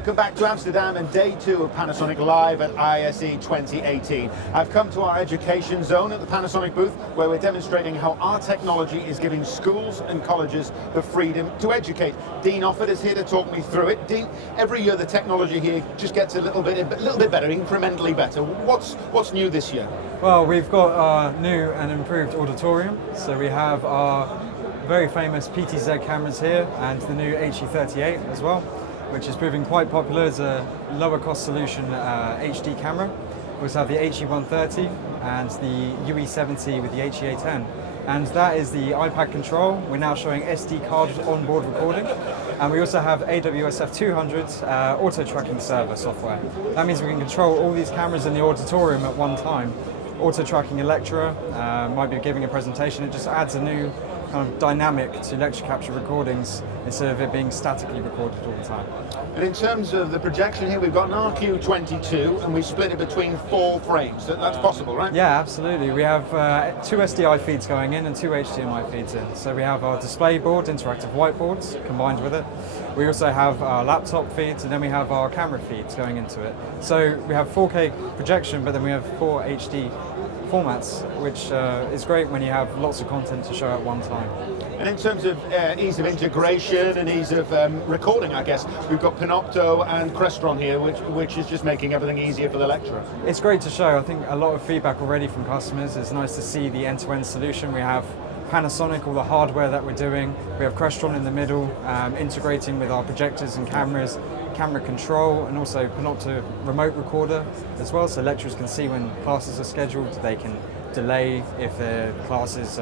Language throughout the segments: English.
Welcome back to Amsterdam and day 2 of Panasonic Live at ISE 2018. I've come to our education zone at the Panasonic booth where we're demonstrating how our technology is giving schools and colleges the freedom to educate. Dean Offord is here to talk me through it. Dean, every year the technology here just gets a little bit better, incrementally better. What's new this year? Well, we've got our new and improved auditorium. So we have our very famous PT-RQ cameras here and the new HE38 as well, which is proving quite popular as a lower cost solution HD camera. We also have the HE130 and the UE70 with the HE810. And that is the iPad control. We're now showing SD card onboard recording. And we also have AWS F200 auto tracking server software. That means we can control all these cameras in the auditorium at one time. Auto tracking a lecturer, might be giving a presentation. It just adds a new kind of dynamic to lecture capture recordings instead of it being statically recorded all the time. And in terms of the projection here, we've got an RQ22 and we've split it between 4 frames. That's possible, right? Yeah, absolutely. We have 2 SDI feeds going in and 2 HDMI feeds in. So we have our display board, interactive whiteboards combined with it. We also have our laptop feeds and then we have our camera feeds going into it. So we have 4K projection, but then we have 4 HD formats, which is great when you have lots of content to show at one time. And in terms of ease of integration and ease of recording, I guess, we've got Panopto and Crestron here, which is just making everything easier for the lecturer. It's great to show. I think a lot of feedback already from customers. It's nice to see the end-to-end solution. We have Panasonic, all the hardware that we're doing. We have Crestron in the middle, integrating with our projectors and cameras, camera control, and also Panopto remote recorder as well, so lecturers can see when classes are scheduled. They can delay if their classes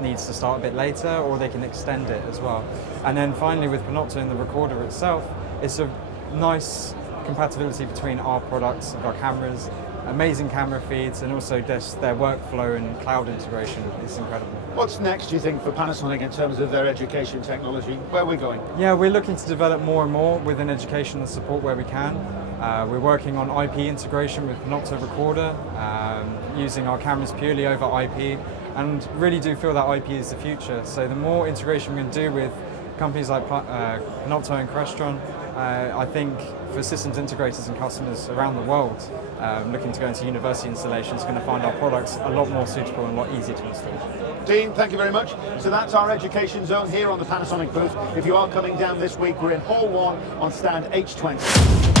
needs to start a bit later, or they can extend it as well. And then finally with Panopto in the recorder itself, it's a nice compatibility between our products and our cameras, amazing camera feeds, and also just their workflow and cloud integration is incredible. What's next, do you think, for Panasonic in terms of their education technology? Where are we going? Yeah, we're looking to develop more and more within education and support where we can. We're working on IP integration with Panopto Recorder, using our cameras purely over IP, and really do feel that IP is the future. So the more integration we can do with companies like Panopto and Crestron, I think for systems integrators and customers around the world looking to go into university installations are going to find our products a lot more suitable and a lot easier to install. Dean, thank you very much. So that's our education zone here on the Panasonic booth. If you are coming down this week, we're in Hall 1 on stand H20.